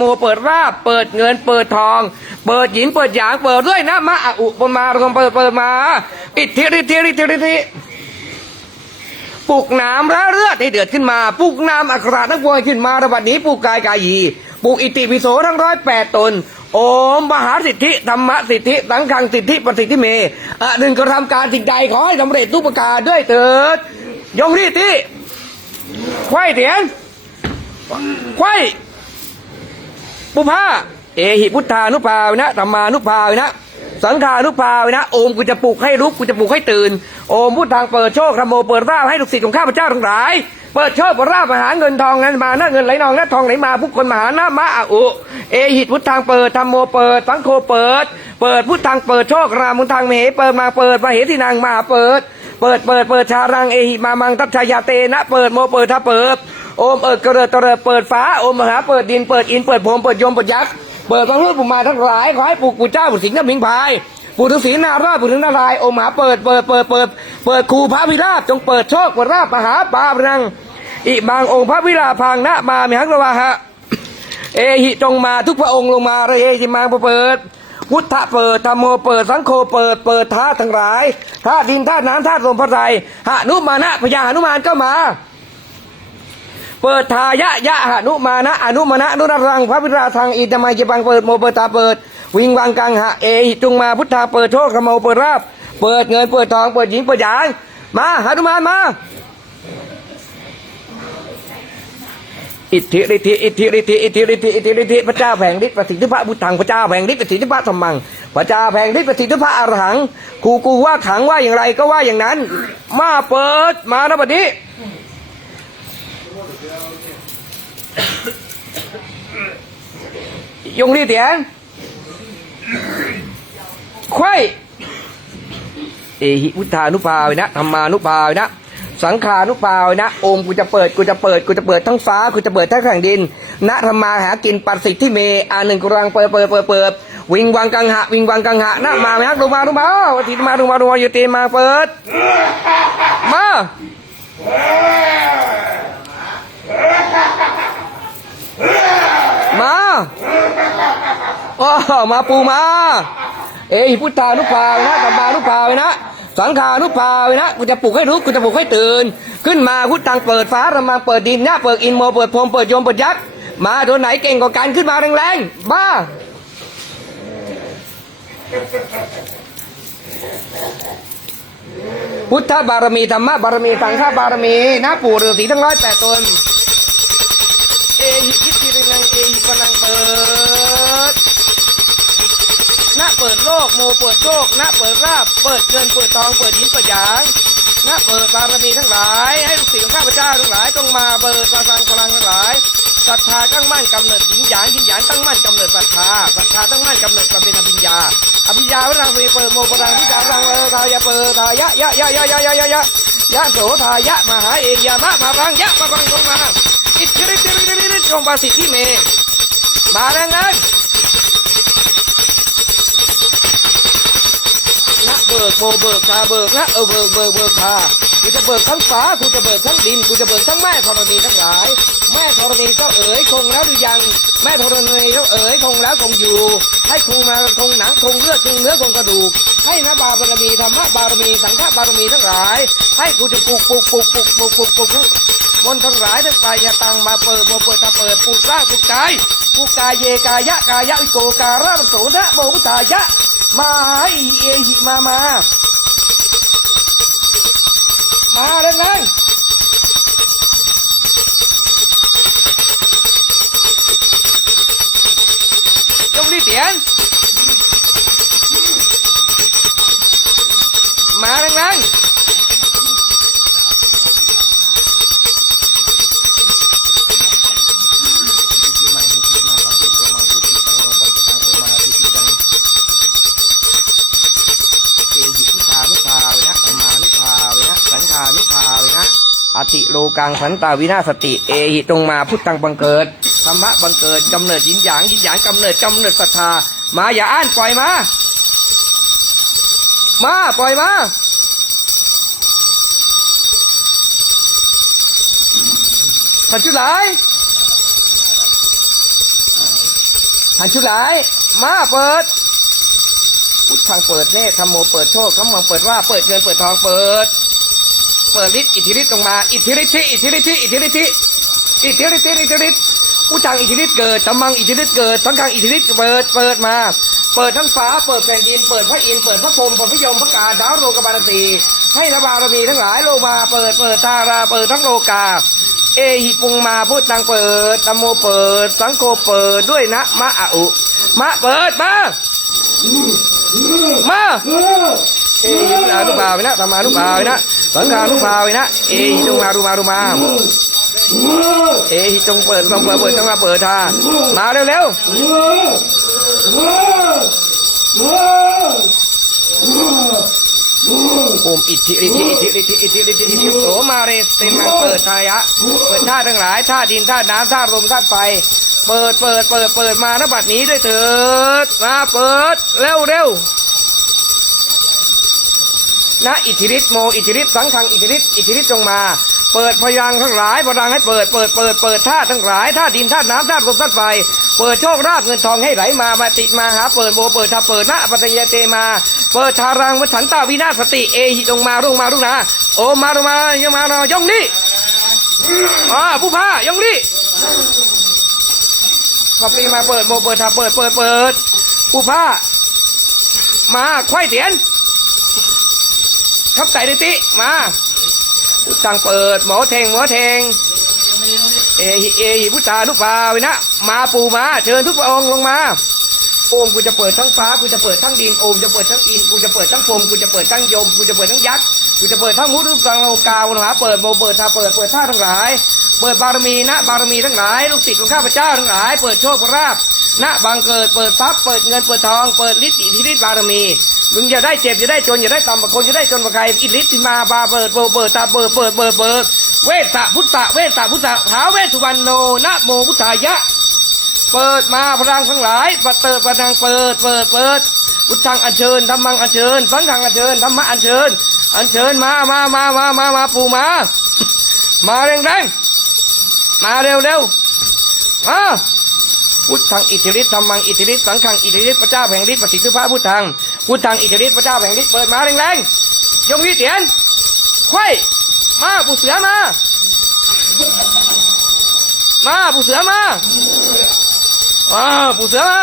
โมเปิดราบเปิดเงินเปิดทอง เปิดหยินเปิดหยางเปิดด้วยนะมะอุปมารวมเปิดเปิดมา อิทธิฤทธิฤทธิฤทธิปลุกน้ำและเลือดให้เดือดขึ้นมาปลุกน้ำอัครานักบวยขึ้นมาระบัดนี้ปลุกกายกายีปลุกอิติปิโสทั้งร้อยแปดตน โอมมหาสิทธิธรรมสิทธิสังฆังสิทธิปฏิทธิเมอะหนึ่งกระทำการสิ่งใดขอให้สำเร็จทุกประการด้วยเถิดยงรีที่ไขว้เถียนไขว้ ปุพพะเอหิพุทธานุภาวินะธรรมานุภาวินะสังฆานุภาวินะโอมกูจะปลุกให้ลุกกูจะปลุกให้ตื่นโอมพุทธังเปิดโชคธรรมโมเปิดราบให้ลูกศิษย์ของข้าพเจ้าทั้งหลาย เปิดโชคเปิดราบมาหาเงินทองนั้นมาหน้าเงินไหลนองหน้าทองไหลมาผู้คนมาหาหน้ามะอะอุเอหิพุทธังเปิดธรรมโมเปิดสังโฆเปิด เปิดพุทธังเปิดโชครามุทังเมเหเปิดมาเปิดมาเหที่นางมาเปิด เปิดเปิดเปิดชารังเอหิมามังทัชยาเตนะ เปิดโมเปิดท่าเปิด โอมเอิดกระเริดกระเริดเปิดฟ้าโอมมหาเปิดดินเปิดอินเปิดพรมเปิดยมเปิดยักษ์เปิดพระพุทธปุมาทั้งหลายขอให้ปู่ปู่เจ้าปู่สิงห์น้ำมิงพายปู่ฤาษีนาราปู่ถึงนารายโอมหาเปิดเปิดเปิดเปิดเปิดครูพระวิราชจงเปิดโชคเปิดราบมหาปาพนังอิบางองค์พระวิลาพังนะมามิหังระวะหะเอหิจงมาทุกพระองค์ลงมาระเอหิมังเปิดพุทธะเปิดธรรมโมเปิดสังโฆเปิดเปิดท่าตุทั้งหลายท่าตุดินท่าตุน้ำท่าตุลมพระไรหนุมานะพญาหนุมานก็มา เปิดทายะยะหนุมานะอนุมานะนุนรังพระวิราทังอิตมัยเจบังเปิดโมเปิดตาเปิด วิงวังกังหะเอหิจงมาพุทธาเปิดโชคธรรมโมเปิดราบ เปิดเงินเปิดทองเปิดหญิงเปิดหยางมาหนุมานมาอิทธิฤทธิอิทธิฤทธิอิทธิฤทธิอิทธิฤทธิพระเจ้าแผงฤทธิประสิทธิพระบุตรังพระเจ้าแผงฤทธิประสิทธิพระธรรมังพระเจ้าแผงฤทธิประสิทธิพระอรหังครูกูว่าขังว่าอย่างไรก็ว่าอย่างนั้น มาเปิดมานะบัดนี้ ยงรีเตียนไข่เอหิพุทธานุภาเวนะธรรมานุภาเวนะ สังขานุภาเวนะโอมกูจะเปิดกูจะเปิดกูจะเปิดทั้งฟ้ากูจะเปิดทั้งแผ่นดินณธรรมาหากินปัสสิทธิเมอาหนึ่งกรังเปิดเปิดเปิดเปิดวิงวังกังหะวิงวังกังหะนะมาไหมฮักลงมาลงมาวัติมาลงมาลงมาอยู่ตีมาเปิดมาโอ้ มาปูมา เอ้ยพุทธานุภาเวนะธรรมานุภาเวนะ สังขานุภาเวนะกูจะปลุกให้รู้กูจะปลุกให้ตื่น ขึ้นมาพุทธังเปิดฟ้าธรรมาเปิดดินนะเปิดอินโมเปิดพรมเปิดโยมเปิดยักษ์มาโดนไหนเก่งกว่ากันขึ้นมาแรงๆมาพุทธบารมีธรรมบารมีสังฆบารมีนะปู่ฤาษีทั้งร้อยแปดตนเอหิคิติรินังเอหิปนังเปิด ณเปิดโลกโมเปิดโชคณเปิดราบ เปิดเงินเปิดทองเปิดหินเปิดหยางณเปิดบารมีทั้งหลาย ให้ลูกศิษย์ของข้าพเจ้าทั้งหลายต้องมาเปิดประสังพลังทั้งหลายศรัทธาตั้งมั่นกำเนิดหญิงหยางหญิงหยางตั้งมั่นกำเนิดศรัทธาศรัทธาตั้งมั่นกำเนิดความเป็นอภิญญาอภิญญาพลังเปิดโมพลังวิจารังเออทายะเปิดทายะยะยะยะยะยะยะยะยะโสทายะมหาเอกยามะพลังยะพลังลงมาอิทธิฤทธิฤทธิฤทธิจงประสิทธิเมมาแล้วไงนะ เบิกโบเบิกกาเบิกนะเออเบิกเบิกเบิกพากูจะเบิกทั้งฟ้ากูจะเบิกทั้งดินกูจะเบิกทั้งแม่ธรณีทั้งหลาย แม่ธรณีเจ้าเอ๋ยคงแล้วหรือยัง แม่ธรณีเจ้าเอ๋ยคงแล้วคงอยู่ ให้คงมาคงหนังคงเลือดคงเนื้อคงกระดูก ให้นะบารมีธรรมะบารมีสังฆบารมีทั้งหลาย ให้กูจะปลูกปลูกปลูกปลูกปลูกปลูกปลูกมนทั้งหลายทั้งกายอย่าตังมาเปิดมาเปิดถ้าเปิดปูร่างปูกายปูกายเยกายะกายะวิโกการะมันโสนะโมพุทธายะ มาให้เอหิมามา มาเลยไงจงรีเตียนมาแรงๆ เอหิพุทธานุภาเวนะธรรมานุภาเวนะสังฆานุภาเวนะอ ติโลกังสันตาวินาสติ เอหิตรงมาพุทธังบังเกิดธรรมะบังเกิดกำเนิดยินหยางยินหยางกำเนิดกำเนิดศรัทธามาอย่าอ่านปล่อยมา มาปล่อยมาปัจจุบันหันชุดหลาย มาเปิด พุทธังเปิดเนตรธรรมโมเปิดโชคธรรมังเปิดว่าเปิดเงินเปิดทองเปิด เปิดฤทธิ์อิทธิฤทธิ์ลงมาอิทธิฤทธิอิทธิฤทธิอิทธิฤทธิอิทธิฤทธิอิทธิฤทธิพุทธังอิทธิฤทธิ์เกิดธรรมังอิทธิฤทธิ์เกิดทั้งทางอิทธิฤทธิ์เปิดเปิดมา เปิดทั้งฟ้าเปิดแผ่นดินเปิดพระอินทร์เปิดพระพรหมเปิดพระยมพระกาดาวโลกบาลตีให้ระบารมีทั้งหลายโลมาเปิดเปิดทาราเปิดทั้งโลกา เอหิปุงมาพุทธังเปิดตัมโมเปิด สังโฆเปิดด้วยนะมะอะอุมะเปิดมามาเอหิพุทธานุภาวินะธรรมานุภาวินะ สังฆานุภาวินะ เอหิตุมารุมารุมา เอหิจงเปิดจงเปิดเปิดจงมาเปิดทามาเร็วเร็วภูมิอิทธิฤทธิอิทธิฤทธิอิทธิฤทธิอิทธิโสมาเรสเตมังเปิดทายะ เปิดท่าทั้งหลายท่าดินท่าน้ำท่าลมท่าไฟ เปิดเปิดเปิดเปิดมาณบัดนี้ด้วยเถิดมาเปิดเร็วเร็ว นะอิทธิฤทธิ์โมอิทธิฤทธิ์สังฆังอิทธิฤทธิ์อิทธิฤทธิ์จงมา เปิดพยังทั้งหลายพลังให้เปิดเปิดเปิดเปิดท่าทั้งหลายท่าดินท่าน้ำท่าลมท่าไฟเปิดโชคราบเงินทองให้ไหลมามาติดมาหาเปิดโมเปิดทาเปิดนะปัตยเตมา เปิดทารังวัฉันตาวินาศสติเอหิจงมารุ่งมารุ่งนะโอมารุมายงมารยงนี่อ่าผู้พายงนี่ขอบรีมาเปิดโมเปิดทาเปิดเปิดเปิดผู้พามาไขว้เตียน ทับไก่ดิติมาพุทธังเปิดหมอเทงหมอเทงเอหิเอหิพุทธานุภาเวนะมาปูมาเชิญทุกพระองค์ลงมาโอมกูจะเปิดทั้งฟ้ากูจะเปิดทั้งดินโอมจะเปิดทั้งอินกูจะเปิดทั้งพรมกูจะเปิดทั้งยมกูจะเปิดทั้งยักษ์กูจะเปิดทั้งมุทุสังโลกาวนะเปิดโมเปิดทาเปิดเปิดท่าทั้งหลาย เปิดบารมีนะบารมีทั้งหลายลูกศิษย์ของข้าพเจ้าทั้งหลาย เปิดโชคราบ ณบังเกิดเปิดทรัพย์เปิดเงินเปิดทองเปิดฤทธิ์อิทธิฤทธิ์บารมีมึงอย่าได้เจ็บอย่าได้จนอย่าได้ต่ำกว่าคนอย่าได้จนกว่าใครอิทธิฤทธิ์มาบาเปิดเปิดเปิดตาเปิดเปิดเปิดเปิดเวสสะพุทธะเวสสะพุทธะท้าเวสสุวรรณโนนะโมพุทธายะ เปิดมาพลังทั้งหลายปเติดพลังเปิดเปิดเปิดพุทธังอัญเชิญธรรมังอัญเชิญสังฆังอัญเชิญธรรมะอัญเชิญ อัญเชิญมามามามามามาปู่มา มาแรงแรงมาเร็วเร็วๆมา พุทธังอิทธิฤทธิ์ธรรมังอิทธิฤทธิ์สังฆังอิทธิฤทธิ์พระเจ้าแห่งฤทธิ์ประสิทธิภาพพุทธังพุทธังอิทธิฤทธิ์พระเจ้าแห่งฤทธิ์เปิดมาแรงแรงๆยงวิเตียนไขว้มาปู่เสือมา มาปู่เสือมาอ่าปู่เสือมา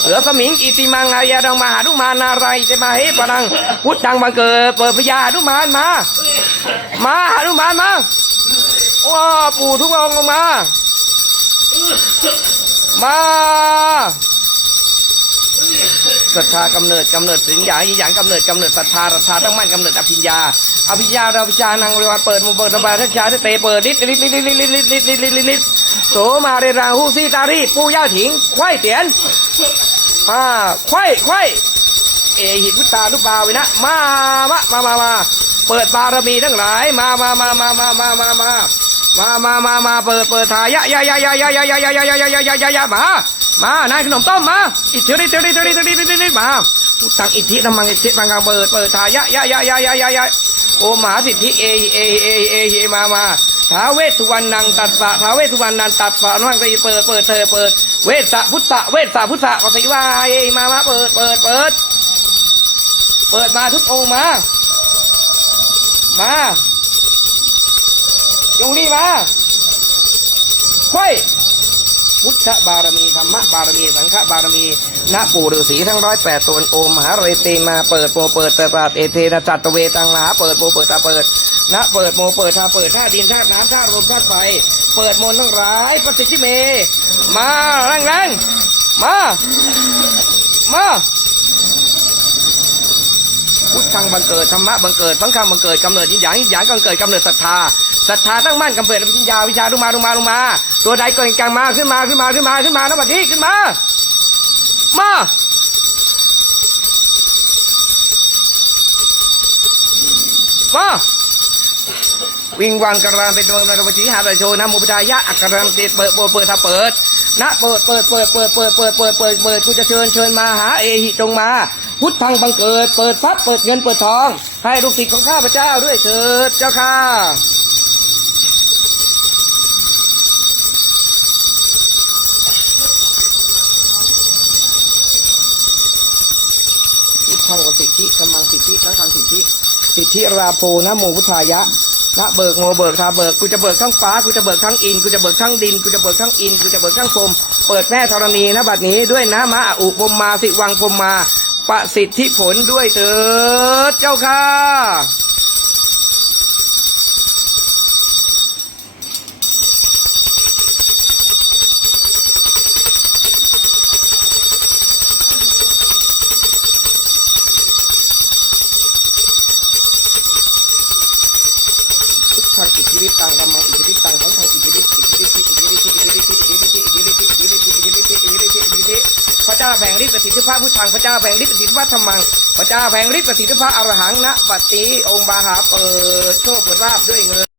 เสือสมิงอิติมังอายาดังมหาดุมานารายเตมาเฮปนังพุทธังบังเกิดเปิดพญาดุมานมา มาหาดุมานมาว้าปู่ทุกองลงมา มาศรัทธากำเนิดกำเนิดสิงหยางหยางกำเนิดกำเนิดศรัทธาศรัทธาตั้งมั่นกำเนิดอภิญญาอภิญญาเราภิญญานังเรวาเปิดมุมเปิดระบายทัชชาเตเปิดลิดลิดลิดลิดลิดลิดลิดลิดลิดลิดลิดโสมาเรราหูซีตารีปูย่าถิงไข่เตียนอ่าไข่ไข่เอหิพุทธานุปาวินะมามามามามาเปิดบารมีทั้งหลายมามามามามามามา มามามามาเปิดเปิดทายะยะยะยะยะยะยะยะยะยะยะยะยะยะยะมามานายขนมต้มมาอิทธิฤทธิฤทธิฤทธิฤทธิฤทธิฤทธิ์มาพุทธังอิทธิธรรมังอิทธิมังกังเปิดเปิดทายะยะยะยะยะยะยะโอมหาสิทธิเอเอเอเอเอมามาท้าเวสุวรรณังตัสสะท้าเวสุวรรณังตัสสะนั่งไปเปิดเปิดเธอเปิด เวสสะพุทธะเวสสะพุทธะปฏิวาเอมามาเปิดเปิดเปิด เปิดมาทุกองค์มา มา จงรีมาค่อยพุทธบารมีธรรมบารมี สังฆบารมีณปู่ฤาษีทั้งร้อยแปดตนโอมมหาเรเตมาเปิดโปเปิดเตปราดเอเทนจัตเวตังมหาเปิดโปเปิดตาเปิดณเปิดโมเปิดทาเปิดท่าดินท่าน้ำท่าลมท่าไฟเปิดมนต์ทั้งหลายประสิทธิเม มาแรงแรงมา มาพุทธังบังเกิดธรรมะบังเกิดสังฆังบังเกิดกำเนิดยินหยางยินหยางกำเกิดกำเนิดศรัทธา ศรัทธาตั้งมั่นกำเนิดวิญญาวิชาลงมาลงมาลงมา ตัวใดเกิดกลางมาขึ้นมาขึ้นมาขึ้นมาขึ้นมาแล้วบัดนี้ขึ้นมา มามาวิงวังกระรานเป็นตัวในระบบชีหาประโชนะมุปทายะอักรันติเปิดเปิดเปิดถ้าเปิดนะเปิดเปิดเปิดเปิดเปิดเปิดเปิดเปิดเปิดกูจะเชิญเชิญมาหาเอหิจงมา พุทธังบังเกิด เปิดทรัพย์เปิดเงินเปิดทอง ให้ลูกศิษย์ของข้าพเจ้าด้วยเถิดเจ้าค่ะ ท่องกสิทธิกำลังสิทธิแล้วทำสิทธิ สิทธิราโพนะโมพุทธายะนะเบิกโมเบิกทาเบิกกูจะเบิกทั้งฟ้ากูจะเบิกทั้งอินกูจะเบิกทั้งดินกูจะเบิกทั้งอินกูจะเบิกทั้งพรมเปิดแม่ธรณีนะบัดนี้ด้วยนะมะอุปมมาสิวังพรมมาประสิทธิผลด้วยเถิดเจ้าค่ะ ทางอิทธิ ฤทธิ์ตังธรรมังอิทธิฤทธิ์ตังสังทางอิทธิฤทธิ์อิทธิฤทธิ์อิทธิฤทธิ์อิทธิฤทธิ์อิทธิฤทธิ์อิทธิฤทธิ์อิทธิฤทธิ์อิทธิฤทธิ์อิทธิฤทธิ์อิทธิฤทธิ์อิทธิริพระเจ้าแผงฤทธิ์ประสิทธิภาพพุทธังพระเจ้าแผงฤทธิ์ประสิทธิภาพธรรมังพระเจ้าแผงฤทธิ์ประสิทธิภาพอรหังนะบัดนี้องค์บาหาเปิดโชคเปิดราบด้วยเงิน